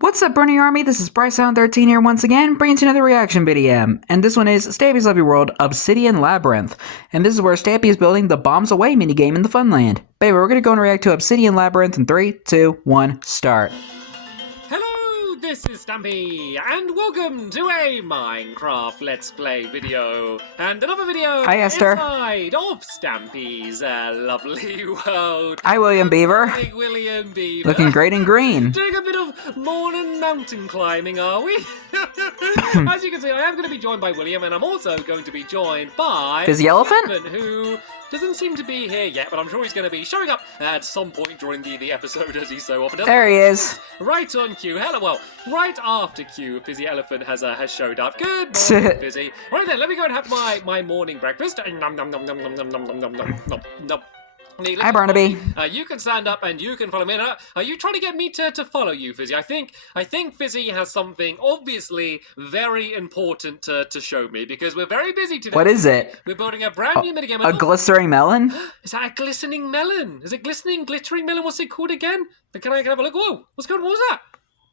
What's up, Burning Army? This is BryceAllen13 here once again, bringing to another reaction video. And this one is Stampy's Lovely World, Obsidian Labyrinth. And this is where Stampy is building the Bombs Away minigame in the Funland. But anyway, we're going to go and react to Obsidian Labyrinth in 3, 2, 1, start. Hello, this is Stampy, and welcome to a Minecraft Let's Play video, and another video Hi, Esther. inside of Stampy's lovely world. Hi, William Beaver. Big William Beaver. Looking great in green. Doing a bit of morning mountain climbing, are we? As you can see, I am going to be joined by William, and I'm also going to be joined by... Fizzy Elephant? Who doesn't seem to be here yet, but I'm sure he's going to be showing up at some point during the episode, as he so often does. There he is. Right on cue. Hello, well, right after cue, Fizzy Elephant has showed up. Good morning, Fizzy. Right then, let me go and have my morning breakfast. Nom nom nom nom nom nom nom nom nom nom nom. Hi, Barnaby. You can stand up and you can follow me. Are you trying to get me to follow you, Fizzy? I think Fizzy has something obviously very important to show me because we're very busy today. What is it? We're building a brand new minigame. A glistening melon? Is that a glistening melon? Is it glittering melon? What's it called again? Can I have a look? Whoa! What was that?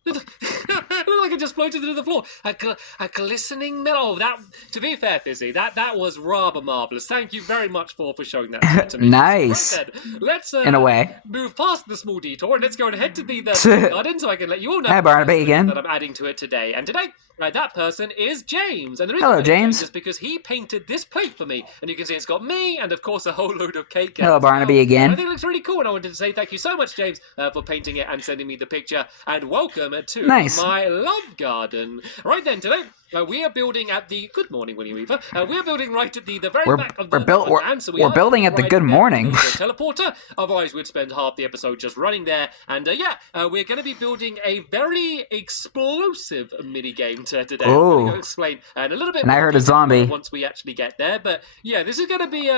It looked like it just floated into the floor. A glistening melon. Oh, that. To be fair, Fizzy, that was rather marvelous. Thank you very much for showing that to me. Nice. Right then, let's in a way move past the small detour and let's go and head to the garden so I can let you all know. Hi, Barnaby again. That I'm adding to it today. And today, that person is James. And the reason Hello, James. is because he painted this plate for me, and you can see it's got me and of course a whole load of cake. Hello, Barnaby again. I think it looks really cool, and I wanted to say thank you so much, James, for painting it and sending me the picture. And welcome to my love garden. Right then, today we are building at the... Good morning, William Weaver. We are building right at the very back of the land. So we're building at the good morning. Teleporter. Otherwise, we'd spend half the episode just running there. And we're going to be building a very explosive minigame today. Oh. I'm going to explain in a little bit. And I heard a zombie. Once we actually get there. But yeah, this is going to be...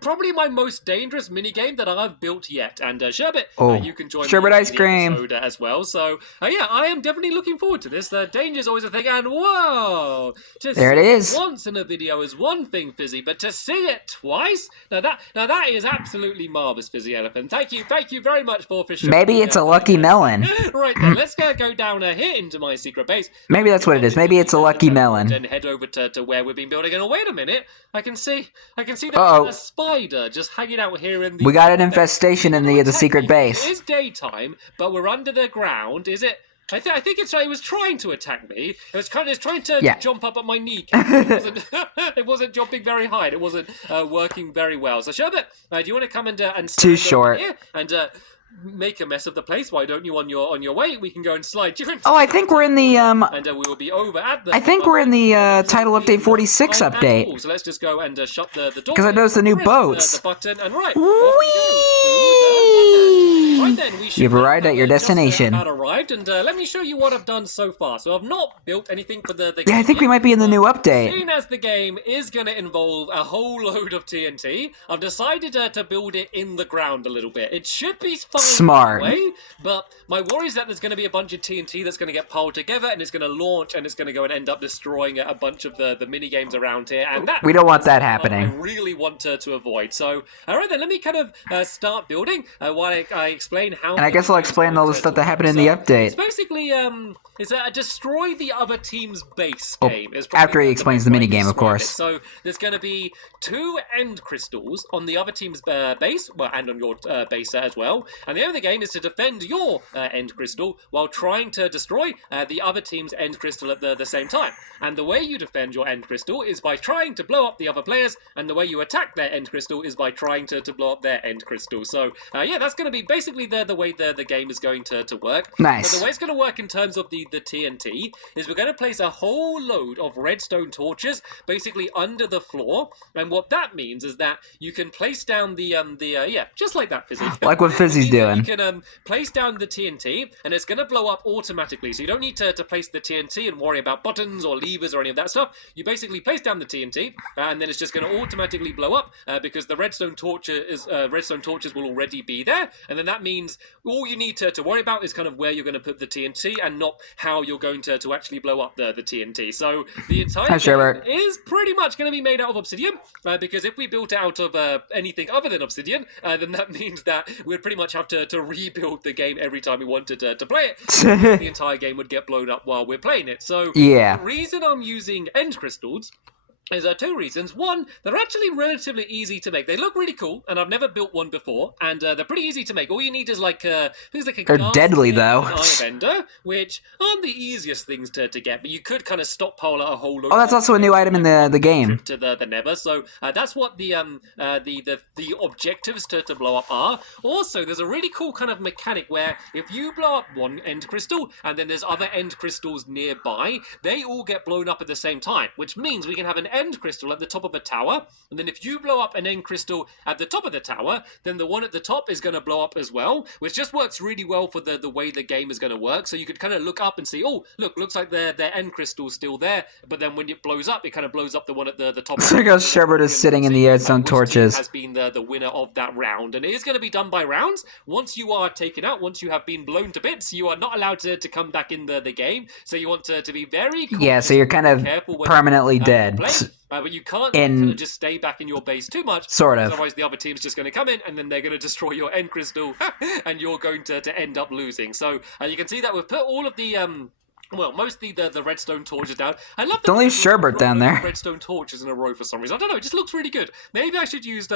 probably my most dangerous minigame that I've built yet. And Sherbet, you can join Sherbet me ice in the cream episode as well. So yeah, I am definitely looking forward to this. Danger's always a thing, and whoa! There it is. Once in a video is one thing, Fizzy, but to see it twice, now that is absolutely marvelous, Fizzy Elephant. Thank you very much for showing. Maybe it's a lucky melon. Right then, let's go down here into my secret base. Maybe that's what it is. Maybe it's a lucky melon. And head over to where we've been building. And wait a minute, I can see there's a spider just hanging out here in the... We got an infestation in the secret base. It is daytime, but we're under the ground. Is it? I think it was trying to attack me. It's trying to jump up at my kneecap. It wasn't jumping very high. It wasn't working very well. So Sherbet, do you want to come and stand too short here and make a mess of the place? Why don't you on your way? We can go and slide you into... Oh, I think we're in the and we will be over at the... I think we're in the title update 46 update. So let's just go and shut the door. Because I noticed the new boats. The button and right. Whee! Then we You've arrived at your destination. Arrived, and let me show you what I've done so far. So I've not built anything for the yeah, I think we might be in the new update. Seeing as the game is going to involve a whole load of TNT, I've decided to build it in the ground a little bit. It should be fine. Smart. Way, but my worry is that there's going to be a bunch of TNT that's going to get piled together, and it's going to launch, and it's going to go and end up destroying a bunch of the mini games around here. And that we don't want that happening. I really want to avoid. So, all right then, let me kind of start building while I explain how. And I guess I'll explain all the stuff that happened in the update. It's basically it's a destroy the other team's base game. After he explains the mini game, of course. So there's going to be 2 end crystals on the other team's base, well, and on your base as well. And the aim of the game is to defend your end crystal while trying to destroy the other team's end crystal at the same time. And the way you defend your end crystal is by trying to blow up the other players, and the way you attack their end crystal is by trying to blow up their end crystal. So yeah, that's going to be basically the way the game is going to work. Nice. So the way it's going to work in terms of the TNT is we're going to place a whole load of redstone torches basically under the floor, and what that means is that you can place down the just like that, Fizzy. Like what Fizzy's doing. You can place down the TNT, and it's going to blow up automatically. So you don't need to place the TNT and worry about buttons or levers or any of that stuff. You basically place down the TNT, and then it's just going to automatically blow up because the redstone torches will already be there, and then that means means all you need to worry about is kind of where you're going to put the TNT and not how you're going to actually blow up the TNT. So the entire game is pretty much going to be made out of obsidian, because if we built it out of anything other than obsidian, then that means that we'd pretty much have to rebuild the game every time we wanted to play it. The entire game would get blown up while we're playing it. So the reason I'm using end crystals is two reasons. One, they're actually relatively easy to make. They look really cool, and I've never built one before, and they're pretty easy to make. All you need is like things like a they're deadly though. Eye of Ender, which aren't the easiest things to get, but you could kind of stockpile a whole load. Oh, that's also a new item in the game. To the Nether, so that's what the objectives to blow up are. Also, there's a really cool kind of mechanic where if you blow up one end crystal and then there's other end crystals nearby, they all get blown up at the same time, which means we can have an end crystal at the top of a tower, and then if you blow up an end crystal at the top of the tower, then the one at the top is going to blow up as well, which just works really well for the way the game is going to work. So you could kind of look up and see, oh, look, looks like their end crystal's still there, but then when it blows up, it kind of blows up the one at the top. It's like how Sherbert is sitting in the redstone torches. Has been the winner of that round, and it is going to be done by rounds. Once you are taken out, once you have been blown to bits, you are not allowed to come back in the game. So you want to be very so you're kind of permanently dead. But you can't just stay back in your base too much. Sort of. Otherwise, the other team's just going to come in, and then they're going to destroy your end crystal, and you're going to end up losing. So you can see that we've put all of the mostly the redstone torches down. I love don't leave Sherbert down there. Redstone torches in a row for some reason. I don't know. It just looks really good. Maybe I should use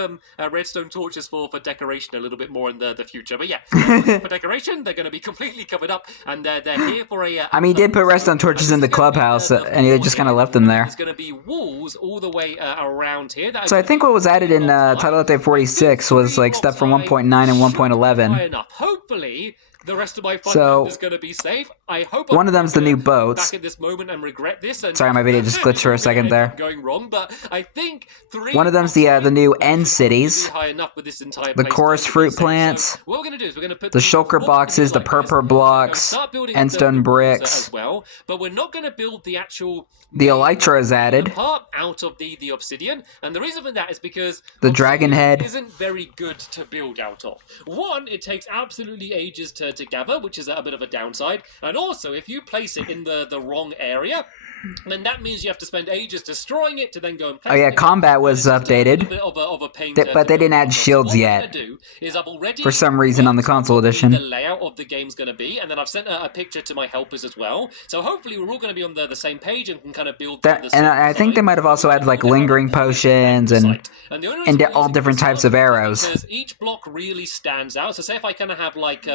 redstone torches for decoration a little bit more in the future. But yeah, for decoration, they're going to be completely covered up, and they're here for a. I mean, he did put redstone torches in the clubhouse, and he just kind of left them there. There's going to be walls all the way around here. So I think what was added in Title Update 46 was like stuff from 1.9 and 1.11. Enough. Hopefully, the rest of my fun is going to be safe. I hope one of them's the new boats. Back at this moment and regret this. And sorry, my video just glitched for a second there. Going wrong, but I think one of them's the new end cities. High enough with this entire the chorus fruit plants. So what we're going to do is we're going to put the shulker boxes, the purple blocks, endstone bricks as well. But we're not going to build the actual. The elytra is added. Part out of the obsidian, and the reason for that is because the dragon head isn't very good to build out of. One, it takes absolutely ages to gather, which is a bit of a downside, and also if you place it in the wrong area, then that means you have to spend ages destroying it to then go and place it. Combat was updated, of a pain but they didn't add shields yet. For some reason on the console edition. The layout of the game's going to be, and then I've sent a picture to my helpers as well. So hopefully we're all going to be on the same page and can kind of build. And I think they might have also added like lingering potions and all different types of arrows. Because each block really stands out. So say if I kind of have like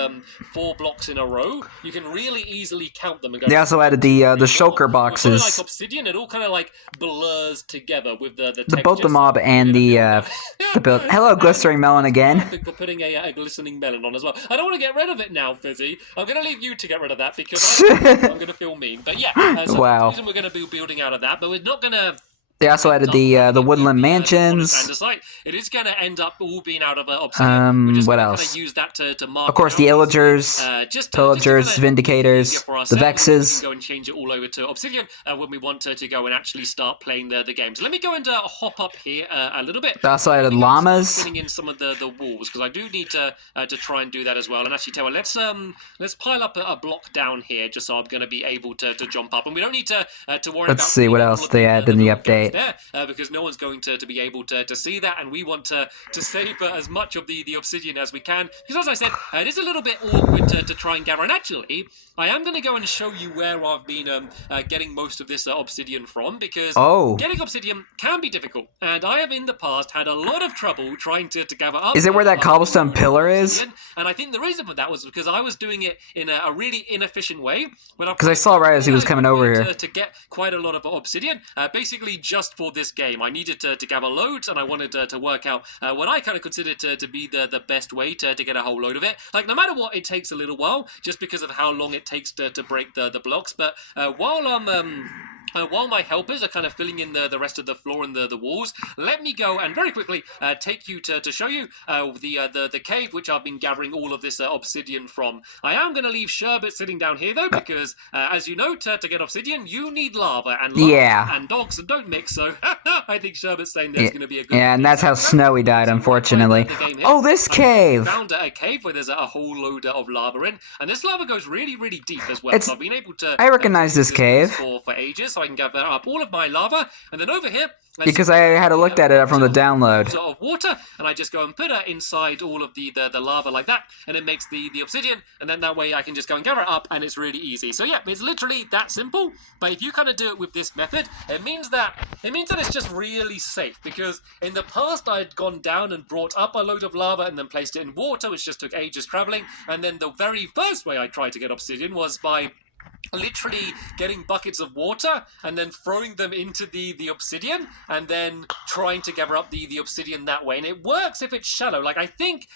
4 blocks in a row, you can really easily count them. And go, they also added the shulker boxes. Like obsidian, it all kind of like blurs together with the both the mob and the build. Hello, glistering melon again. For putting a glistening melon on as well. I don't want to get rid of it now, Fizzy. I'm going to leave you to get rid of that because I'm going to feel mean. But yeah, so wow. That's the reason we're going to be building out of that, but we're not going to. They also added the woodland mansions. It is going to end up all being out of obsidian. What else? Use that to mark of course, the illagers, pillagers, vindicators, the vexes. Go and change it all over to obsidian when we want to go and actually start playing the game. So let me go and hop up here a little bit. They also added llamas. Filling in some of the walls because I do need to try and do that as well. And actually, tell her let's pile up a block down here just so I'm going to be able to jump up. And we don't need to worry. Let's see what else they added in the update. There, because no one's going to be able to see that, and we want to save as much of the obsidian as we can, because as I said, it is a little bit awkward to try and gather, and actually, I am going to go and show you where I've been getting most of this obsidian from, because getting obsidian can be difficult, and I have in the past had a lot of trouble trying to gather up. Is it where that cobblestone pillar is? And I think the reason for that was because I was doing it in a really inefficient way. Because I saw it right as he was coming over here. To get quite a lot of obsidian, basically just for this game. I needed to gather loads, and I wanted to work out what I kind of considered to be the best way to get a whole load of it. Like, no matter what, it takes a little while, just because of how long it takes to break the blocks. But while my helpers are kind of filling in the rest of the floor and the walls, let me go and very quickly take you to show you the cave which I've been gathering all of this obsidian from. I am going to leave Sherbet sitting down here though, because as you know, to get obsidian, you need lava, and lava and dogs don't mix. So I think Sherbert's saying there's going to be a good... Yeah, and that's how Snowy died, unfortunately. Oh, this cave! I found a cave where there's a whole load of lava in, and this lava goes really, really deep as well. So I've been able to... I recognize this cave. For ages, so I can gather up all of my lava, and then over here... Because I had looked at it from the download. Of water, and I just go and put it inside all of the lava like that, and it makes the obsidian, and then that way I can just go and gather it up, and it's really easy. So yeah, it's literally that simple. But if you kind of do it with this method, it means that it's just really safe. Because in the past I'd gone down and brought up a load of lava and then placed it in water, which just took ages traveling. And then the very first way I tried to get obsidian was by literally getting buckets of water and then throwing them into the obsidian and then trying to gather up the obsidian that way. And it works if it's shallow. Like I think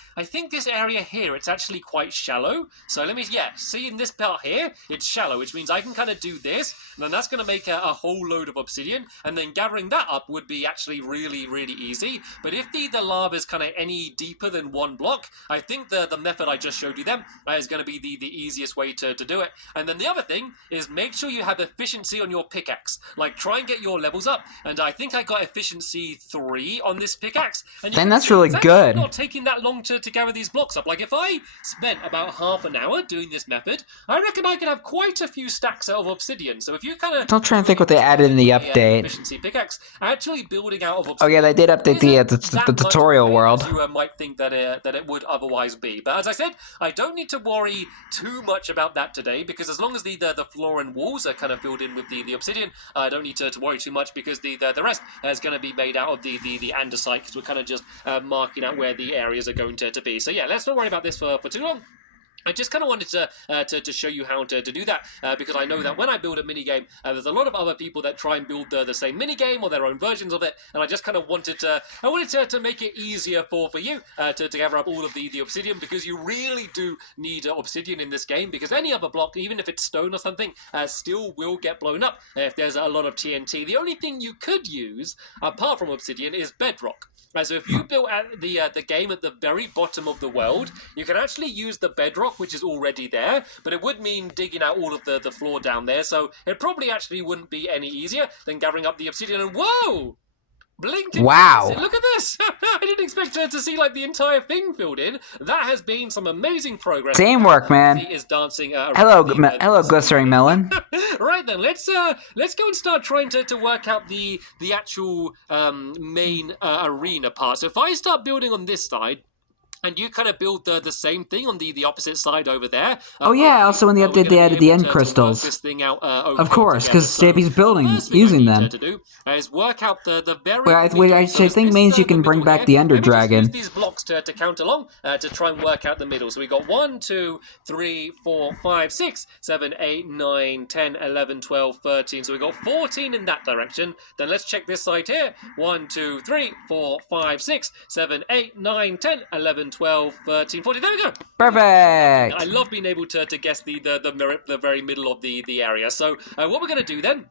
this area here, it's actually quite shallow. So let me, see in this part here, it's shallow, which means I can kind of do this, and then that's going to make a whole load of obsidian, and then gathering that up would be actually really, really easy. But if the lava is kind of any deeper than one block, I think the method I just showed you then is going to be the easiest way to do it. And then the other thing is make sure you have efficiency on your pickaxe. Like, try and get your levels up. And I think I got efficiency 3 on this pickaxe. And then that's really good. Not taking that long to gather these blocks up. Like, if I spent about half an hour doing this method, I reckon I could have quite a few stacks out of obsidian. So if you kind of... Don't try and think what they added in the update. Efficiency pickaxe, actually building out of obsidian... Oh yeah, they did update the tutorial world. You might think that it would otherwise be. But as I said, I don't need to worry too much about that today, because as long as the floor and walls are kind of filled in with the obsidian, I don't need to worry too much, because the rest is going to be made out of the andesite, because we're kind of just marking out where the areas are going to be. So yeah, let's not worry about this for too long. I just kind of wanted to show you how to do that, because I know that when I build a minigame, there's a lot of other people that try and build the same minigame or their own versions of it, and I just kind of wanted to make it easier for you to gather up all of the obsidian, because you really do need obsidian in this game, because any other block, even if it's stone or something, still will get blown up if there's a lot of TNT. The only thing you could use, apart from obsidian, is bedrock. So if you built the game at the very bottom of the world, you can actually use the bedrock, which is already there, but it would mean digging out all of the floor down there, so it probably actually wouldn't be any easier than gathering up the obsidian. And whoa! Blinking. Wow! Look at this! I didn't expect to see like the entire thing filled in. That has been some amazing progress. Teamwork, man. Is dancing. Hello, glistering melon. Right then, let's go and start trying to work out the actual main arena part. So if I start building on this side, and you kind of build the same thing on the opposite side over there. Oh yeah, also in the update they added the end crystals. This thing out, of course, because Stampy's building using them. To do is work out the very... Which I think means you can bring back the Ender Dragon. Use these blocks to count along, to try and work out the middle. So we got 1, 2, 3, 4, 5, 6, 7, 8, 9, 10, 11, 12, 13. So we got 14 in that direction. Then let's check this side here. 1, 2, 3, 4, 5, 6, 7, 8, 9, 10, 11, 12, 13, 14. There we go. Perfect. I love being able to guess the very middle of the area. So what we're going to do then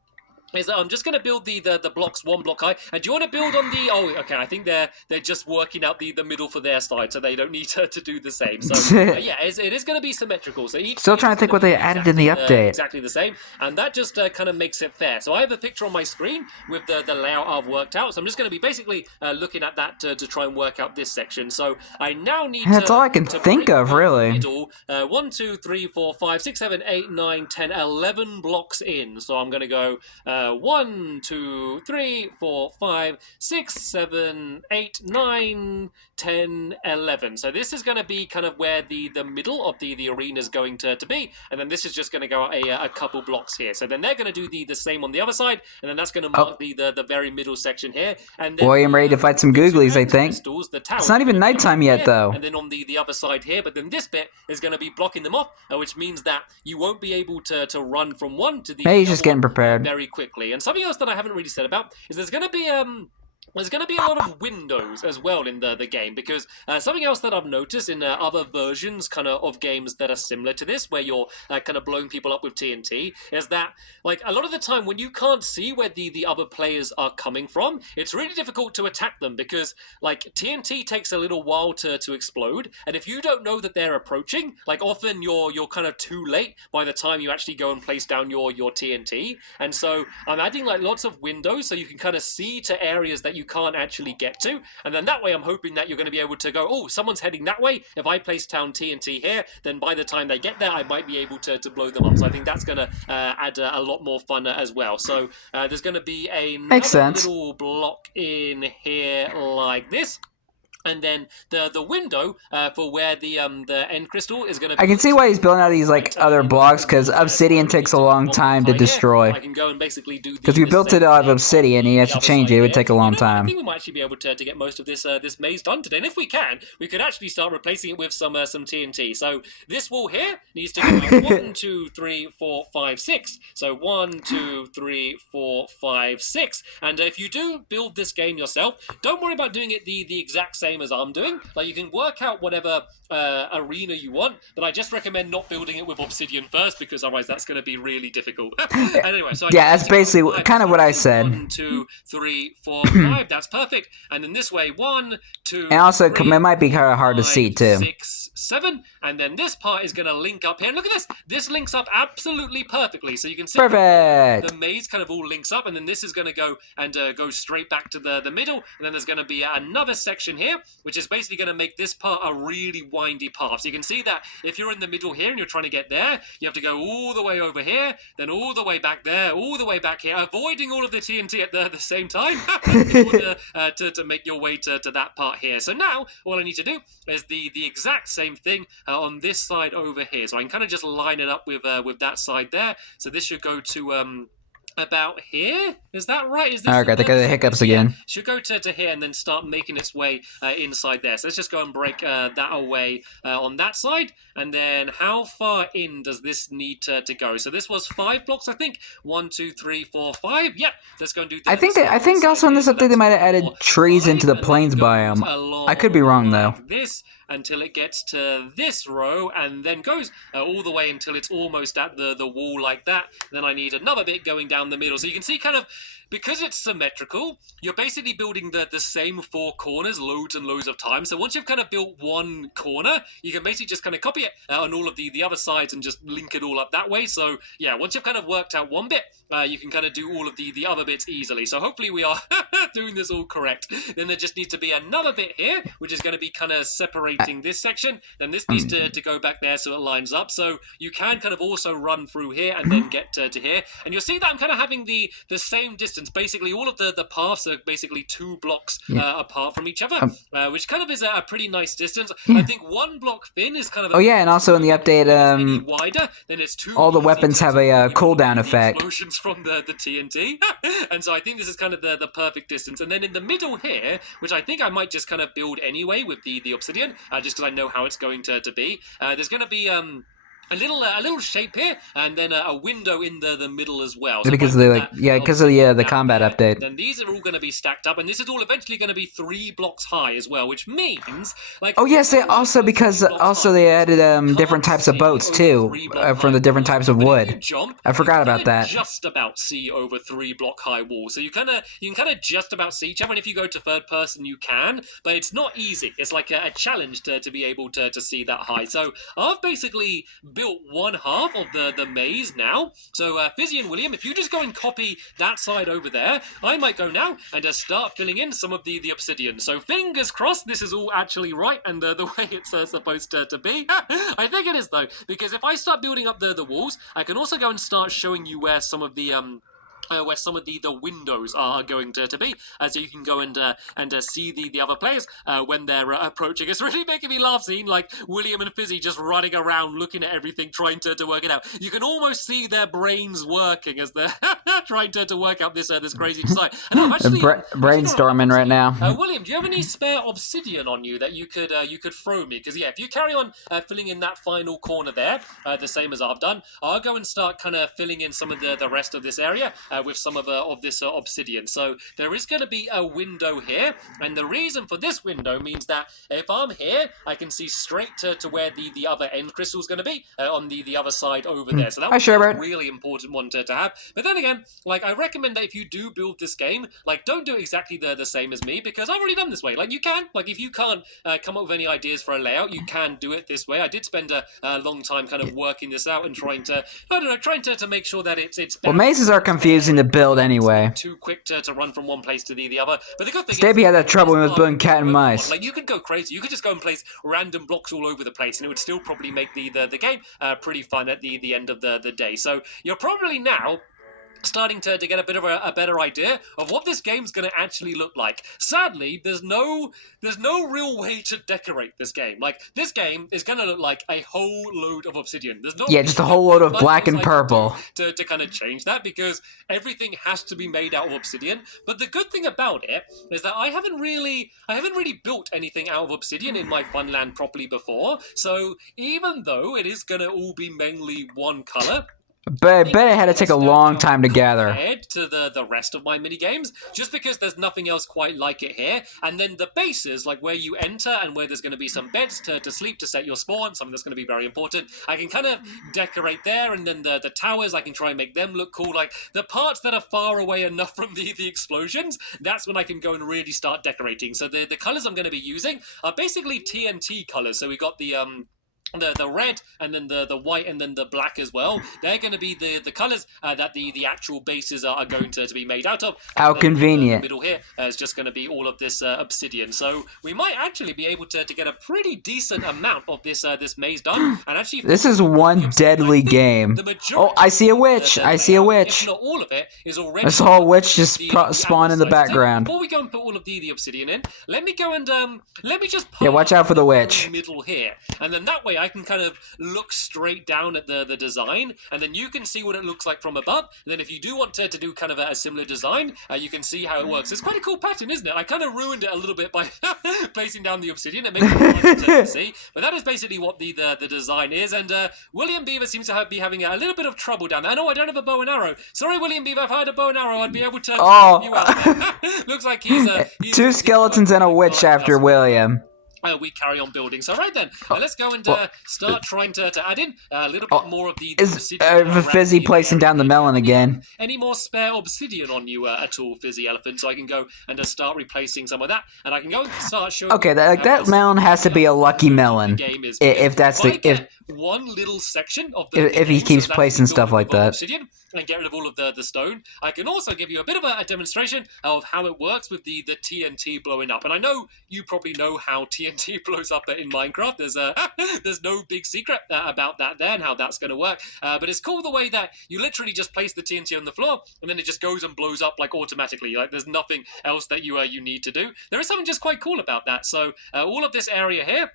is I'm just going to build the blocks 1 block high. And do you want to build on the... Oh, okay, I think they're just working out the middle for their side, so they don't need to do the same. So, yeah, it is going to be symmetrical. So still trying to think what they added in the update. Exactly the same. And that just kind of makes it fair. So I have a picture on my screen with the layout I've worked out. So I'm just going to be basically looking at that to try and work out this section. So I now need That's all I can think of, really. Middle, 1, 2, 3, 4, 5, 6, 7, 8, 9, 10, 11 blocks in. So I'm going to go... 1, 2, 3, 4, 5, 6, 7, 8, 9, 10, 11. So this is going to be kind of where the middle of the arena is going to be, and then this is just going to go a couple blocks here. So then they're going to do the same on the other side, and then that's going to mark the very middle section here. And then, boy, I'm ready to fight some googlies, I think. It's not even nighttime yet, though. And then on the other side here, but then this bit is going to be blocking them off, which means that you won't be able to run from one to the other. Hey, he's just getting prepared very quickly. And something else that I haven't really said about is there's going to be there's going to be a lot of windows as well in the game, because something else that I've noticed in other versions kind of games that are similar to this, where you're kind of blowing people up with TNT, is that like a lot of the time when you can't see where the other players are coming from, it's really difficult to attack them, because like TNT takes a little while to explode, and if you don't know that they're approaching, like often you're kind of too late by the time you actually go and place down your TNT. And so I'm adding like lots of windows so you can kind of see to areas that you can't actually get to, and then that way I'm hoping that you're going to be able to go, oh, someone's heading that way. If I place down TNT here, then by the time they get there, I might be able to blow them up. So I think that's going to add a lot more fun as well. So there's going to be another little block in here like this. And then the window for where the end crystal is going to be. I can see why he's building out these like other blocks, because Obsidian takes a long time to destroy. I can go and basically do because we built it out of Obsidian, and you have to change it. It would take a long time. I think we might actually be able to get most of this this maze done today. And if we can, we could actually start replacing it with some TNT. So this wall here needs to go 1, 2, 3, 4, 5, 6. So 1, 2, 3, 4, 5, 6. And if you do build this game yourself, don't worry about doing it the exact same as I'm doing. Like you can work out whatever arena you want, but I just recommend not building it with Obsidian first, because otherwise that's going to be really difficult. Anyway, so yeah, that's basically kind of what I said. 1, 2, 3, 4, 5. That's perfect. And then this way, 1, 2. And also, 3, it might be kind of hard to see too. 6, 7, and then this part is going to link up here. And look at this. This links up absolutely perfectly. So you can see perfect. The maze kind of all links up, and then this is going to go and go straight back to the middle. And then there's going to be another section here, which is basically going to make this part a really windy path. So you can see that if you're in the middle here and you're trying to get there, you have to go all the way over here, then all the way back there, all the way back here, avoiding all of the TNT at the same time in order to make your way to that part here. So now all I need to do is the exact same thing on this side over here. So I can kind of just line it up with that side there. So this should go to about here. Is that right? Is this okay, I got the hiccups again. Should go to here and then start making its way inside there. So let's just go and break that away on that side. And then how far in does this need to go? So this was 5 blocks, I think. 1, 2, 3, 4, 5. Yep. Let's go and do this. I think also in this update they might have added trees into the plains biome. I could be wrong though. This until it gets to this row, and then goes all the way until it's almost at the wall like that. Then I need another bit going down the middle. So you can see kind of, because it's symmetrical, you're basically building the same 4 corners loads and loads of times. So once you've kind of built one corner, you can basically just kind of copy it on all of the other sides and just link it all up that way. So yeah, once you've kind of worked out one bit, you can kind of do all of the other bits easily. So hopefully we are doing this all correct. Then there just needs to be another bit here, which is going to be kind of separating this section. Then this needs to go back there so it lines up. So you can kind of also run through here and then get to here. And you'll see that I'm kind of having the same distance. Basically, all of the paths are basically 2 blocks apart from each other, which kind of is a pretty nice distance. I think 1 block thin is kind of. Oh yeah, and also in the update, wider, then it's 2. All the weapons have a cooldown effect. Explosions from the TNT, and so I think this is kind of the perfect distance. And then in the middle here, which I think I might just kind of build anyway with the Obsidian, just because I know how it's going to be. There's going to be a little shape here, and then a window in the middle as well. So because of the combat update. Then these are all going to be stacked up, and this is all eventually going to be 3 blocks high as well, which means like. Oh yes, they also they added different types of boats too, from the different types of wood. I forgot about that. Just about see over 3 block high walls, so you can kind of just about see each other. And if you go to third person, you can, but it's not easy. It's like a challenge to be able to see that high. So I've basically built 1/2 of the maze now. So Fizzy and William, if you just go and copy that side over there, I might go now and just start filling in some of the obsidian. So fingers crossed this is all actually right and the way it's supposed to be. I think it is though, because if I start building up the walls, I can also go and start showing you where some of the windows are going to be, so you can go and see the other players when they're approaching. It's really making me laugh seeing like William and Fizzy just running around looking at everything, trying to work it out. You can almost see their brains working as they're trying to work out this crazy design. And I'm actually brainstorming right now. William, do you have any spare obsidian on you that you could throw me? Because yeah, if you carry on filling in that final corner there, the same as I've done, I'll go and start kind of filling in some of the rest of this area. with some of this obsidian. So there is going to be a window here, and the reason for this window means that if I'm here, I can see straight to where the other end crystal is going to be on the other side over there. So that was a really important one to have. But then again, like, I recommend that if you do build this game, like, don't do exactly the same as me, because I've already done this way. Like, you can, like, if you can't come up with any ideas for a layout, you can do it this way. I did spend a long time kind of working this out and trying to, I don't know, trying to make sure that it's well, mazes are confusing to build anyway. Too quick to run from one place to the other. But the good thing Stampy had that trouble when he was building cat and mice. Like, you could go crazy. You could just go and place random blocks all over the place, and it would still probably make the game pretty fun at the end of the day. So you're probably now starting to get a bit of a better idea of what this game's going to actually look like. Sadly, there's no real way to decorate this game. Like, this game is going to look like a whole load of obsidian. There's no just a whole load of black and purple to kind of change that, because everything has to be made out of obsidian. But the good thing about it is that I haven't really built anything out of obsidian in my Funland properly before. So even though it is going to all be mainly one color, but I bet it had to take a long time to gather. Compared to the rest of my mini games, just because there's nothing else quite like it here. And then the bases, like where you enter and where there's going to be some beds to sleep, to set your spawn, something that's going to be very important. I can kind of decorate there, and then the towers, I can try and make them look cool. Like, the parts that are far away enough from the explosions, that's when I can go and really start decorating. So the colors I'm going to be using are basically TNT colors. So we got the red, and then the white, and then the black as well. They're going to be the colors that the actual bases are going to be made out of. How convenient. The middle here is just going to be all of this obsidian. So we might actually be able to get a pretty decent amount of this maze done. And actually, this is one deadly game. Oh, I see a witch. I see a witch. If not all of it is already. I saw a witch just spawn in the background. Before we go and put all of the obsidian in, let me go and let me just watch out for the witch. Middle here, and then that way I can kind of look straight down at the design, and then you can see what it looks like from above. And then if you do want to do kind of a similar design, you can see how it works. It's quite a cool pattern, isn't it? I kind of ruined it a little bit by placing down the obsidian. It makes it hard to see, but that is basically what the design is. And William Beaver seems to be having a little bit of trouble down there. No, I don't have a bow and arrow. Sorry, William Beaver, if I had a bow and arrow, I'd be able to help you out. Looks like he's two skeletons and a witch after William. We carry on building. So right then, let's go and start trying to add in a little bit more of the obsidian. Fizzy placing down the melon again. Any more spare obsidian on you at all, Fizzy Elephant? So I can go and start replacing some of that, and I can go and start showing. Okay, that melon has to be a lucky melon. If that's the one little section of the if he keeps placing stuff like that. Obsidian, and get rid of all of the stone. I can also give you a bit of a demonstration of how it works with the TNT blowing up. And I know you probably know how TNT blows up in Minecraft. There's no big secret about that there and how that's going to work. But it's cool the way that you literally just place the TNT on the floor, and then it just goes and blows up like automatically. Like, there's nothing else that you need to do. There is something just quite cool about that. So all of this area here,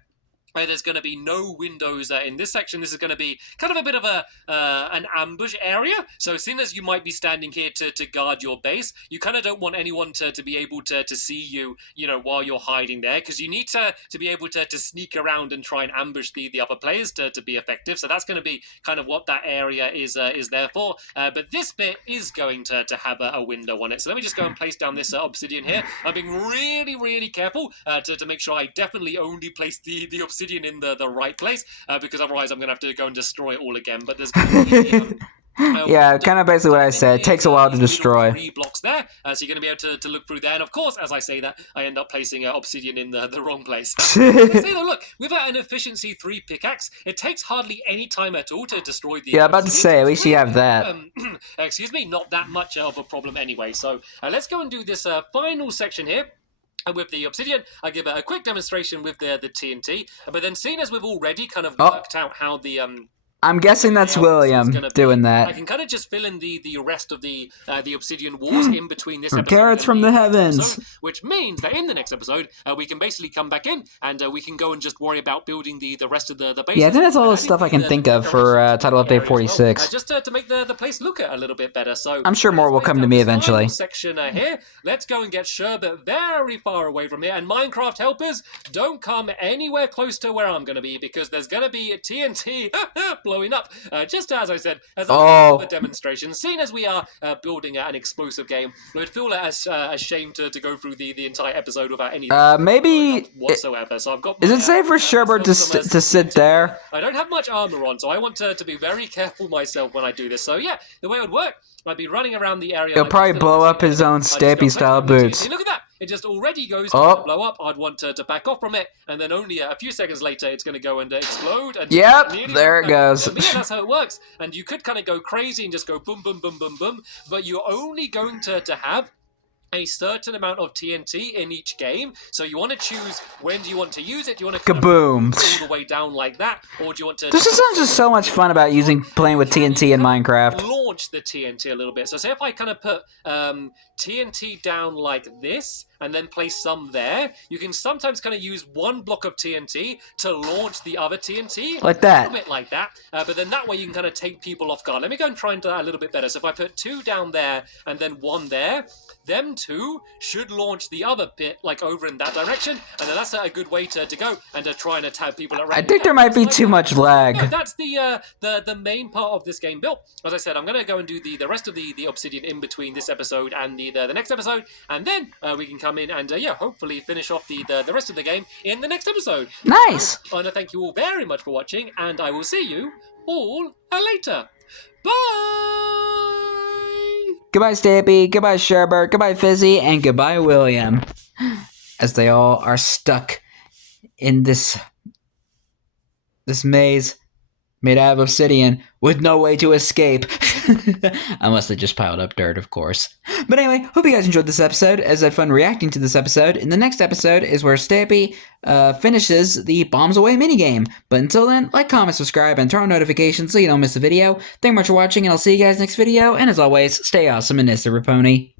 there's going to be no windows in this section. This is going to be kind of a bit of an ambush area. So as soon as you might be standing here to guard your base, you kind of don't want anyone to be able to see you, while you're hiding there, because you need to be able to sneak around and try and ambush the other players to be effective. So that's going to be kind of what that area is there for. But this bit is going to have a window on it. So let me just go and place down this obsidian here. I'm being really, really careful to make sure I definitely only place the obsidian in the right place, because otherwise I'm going to have to go and destroy it all again. But there's going to be yeah, kind of basically what I said. It takes a while to destroy. 3 blocks there, so you're going to be able to look through there. And of course, as I say that, I end up placing obsidian in the wrong place. Let's say though, look, with an efficiency 3 pickaxe, it takes hardly any time at all to destroy the. Yeah, I'm about to say, at least you have that. Excuse me, not that much of a problem anyway. So let's go and do this final section here. And with the obsidian, I give a quick demonstration with the TNT. But then, seeing as we've already kind of worked out how the I'm guessing that's William doing that. I can kind of just fill in the rest of the obsidian walls in between this episode. Carrots from the heavens. Episode, which means that in the next episode, we can basically come back in and we can go and just worry about building the rest of the base. Yeah, I think that's all the stuff I can think of for Title Update 46. Just to make the place look a little bit better. So I'm sure more will come to me eventually. Section here. Let's go and get Sherbet very far away from here. And Minecraft helpers, don't come anywhere close to where I'm going to be, because there's going to be a TNT blowing up. Just as I said, as a demonstration, seeing as we are building an explosive game, it would feel a shame to go through the entire episode without any maybe whatsoever. So I've got. Is it safe for Sherbert to sit there? I don't have much armor on, so I want to be very careful myself when I do this. So yeah, the way it would work, I'd be running around the area. He'll probably blow up his own Stampy style boots. Look at that. It just already goes to blow up. I'd want to back off from it, and then only a few seconds later, it's going to go and explode. And there it goes. Yeah, that's how it works. And you could kind of go crazy and just go boom, boom, boom, boom, boom. But you're only going to have a certain amount of TNT in each game, so you want to choose when do you want to use it. Do you want to kaboom all the way down like that, or do you want to? This is just so much fun about playing with TNT in Minecraft. Launch the TNT a little bit. So say if I kind of put TNT down like this, and then place some there, you can sometimes kind of use one block of TNT to launch the other TNT. Like that. A little bit like that. But then that way you can kind of take people off guard. Let me go and try and do that a little bit better. So if I put 2 down there and then 1 there, them 2 should launch the other bit like over in that direction. And then that's a good way to go and to try and attack people around. I think there might be too much lag. No, that's the main part of this game built. As I said, I'm going to go and do the rest of the Obsidian in between this episode and the next episode. And then we can come in and hopefully finish off the rest of the game in the next episode. Nice! I want to thank you all very much for watching, and I will see you all later. Bye! Goodbye, Stampy, goodbye, Sherbert, goodbye, Fizzy, and goodbye, William. As they all are stuck in this maze made out of obsidian with no way to escape. Unless they just piled up dirt, of course. But anyway, hope you guys enjoyed this episode, as I had fun reacting to this episode. In the next episode is where Stampy finishes the Bombs Away minigame. But until then, like, comment, subscribe, and turn on notifications so you don't miss the video. Thank you much for watching, and I'll see you guys next video. And as always, stay awesome and Mr. Raponi.